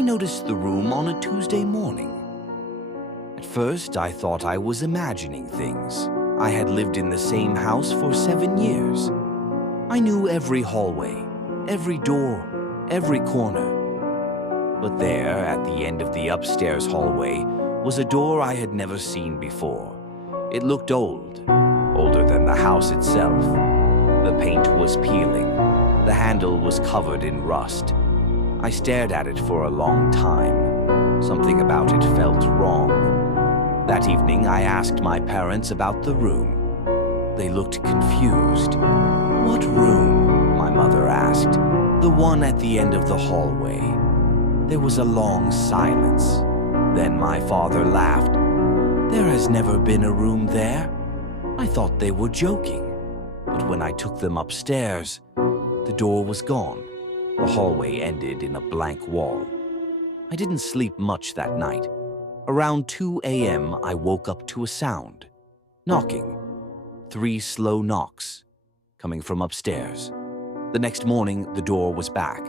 I noticed the room on a Tuesday morning. At first, I thought I was imagining things. I had lived in the same house for 7 years. I knew every hallway, every door, every corner. But there, at the end of the upstairs hallway, was a door I had never seen before. It looked old, older than the house itself. The paint was peeling. The handle was covered in rust. I stared at it for a long time. Something about it felt wrong. That evening, I asked my parents about the room. They looked confused. "What room?" my mother asked. "The one at the end of the hallway." There was a long silence. Then my father laughed. "There has never been a room there." I thought they were joking. But when I took them upstairs, the door was gone. The hallway ended in a blank wall. I didn't sleep much that night. Around 2 a.m., I woke up to a sound. Knocking. 3 slow knocks, coming from upstairs. The next morning, the door was back,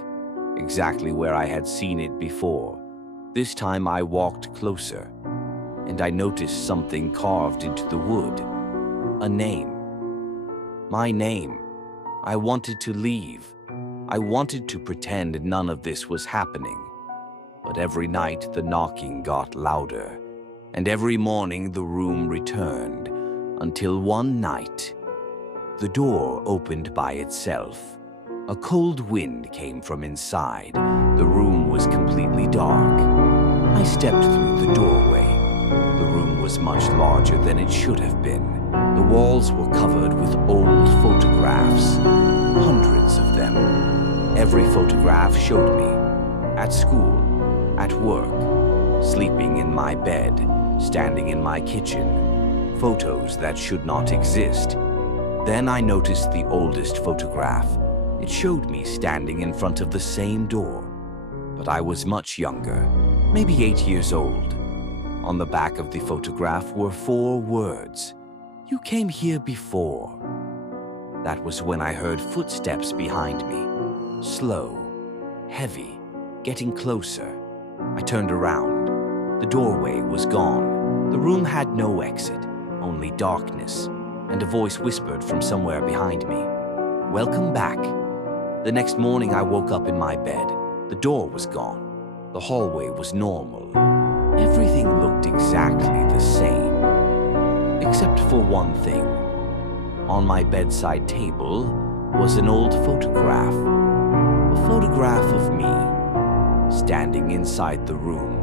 exactly where I had seen it before. This time I walked closer, and I noticed something carved into the wood. A name. My name. I wanted to leave. I wanted to pretend none of this was happening. But every night the knocking got louder, and every morning the room returned, until one night, the door opened by itself. A cold wind came from inside. The room was completely dark. I stepped through the doorway. The room was much larger than it should have been. The walls were covered with old photographs, hundreds of them. Every photograph showed me, at school, at work, sleeping in my bed, standing in my kitchen, photos that should not exist. Then I noticed the oldest photograph. It showed me standing in front of the same door, but I was much younger, maybe 8 years old. On the back of the photograph were 4 words. "You came here before." That was when I heard footsteps behind me. Slow, heavy, getting closer. I turned around. The doorway was gone. The room had no exit, only darkness, and a voice whispered from somewhere behind me, "Welcome back." The next morning I woke up in my bed. The door was gone. The hallway was normal. Everything looked exactly the same, except for one thing. On my bedside table was an old photograph. A photograph of me, standing inside the room.